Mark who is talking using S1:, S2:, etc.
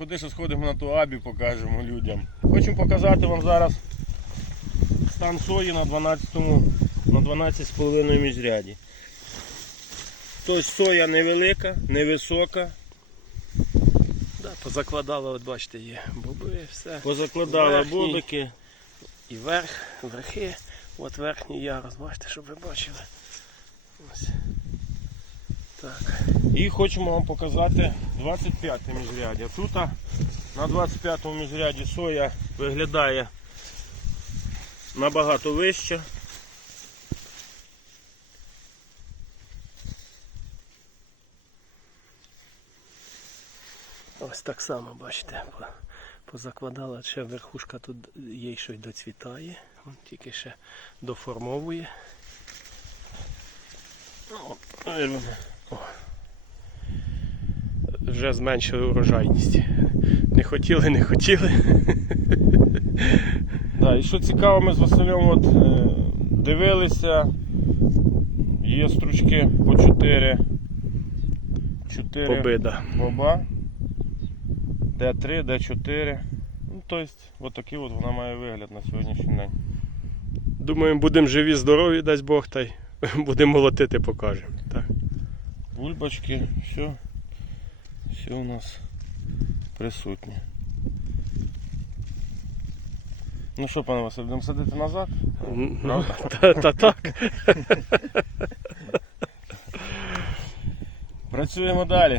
S1: Куди ще сходимо на ту абі, покажемо людям. Хочу показати вам зараз стан сої на 12 на 12,5 міжряді. Тобто соя невелика, невисока.
S2: Да, позакладали, от бачите, є боби, все.
S1: Позакладала бобики.
S2: І верх, верхи, от верхній ярус, бачите, щоб ви бачили. Ось. Так.
S1: І хочемо вам показати 25 міжряддя. Тут на 25-му міжряді соя виглядає набагато вище.
S2: Ось так само, бачите, позакладала, ще верхушка тут є щось доцвітає, Вон тільки ще доформовує.
S1: Ну, вирвемо.
S2: Вже зменшили урожайність. Не хотіли, не хотіли.
S1: Да, і що цікаво, ми з Василем от, е, дивилися. Є стручки по 4. 4
S2: Побида.
S1: боба. Д3, Д4. Ну, тобто, от такий от вона має вигляд на сьогоднішній день.
S2: Думаємо, будемо живі, здорові, дасть Бог, та й будемо молотити, покажемо. Так.
S1: Бульбочки, все, все у нас присутнє. Ну що, пане Василь, будемо садити назад?
S2: Ну, та, та так.
S1: Працюємо далі.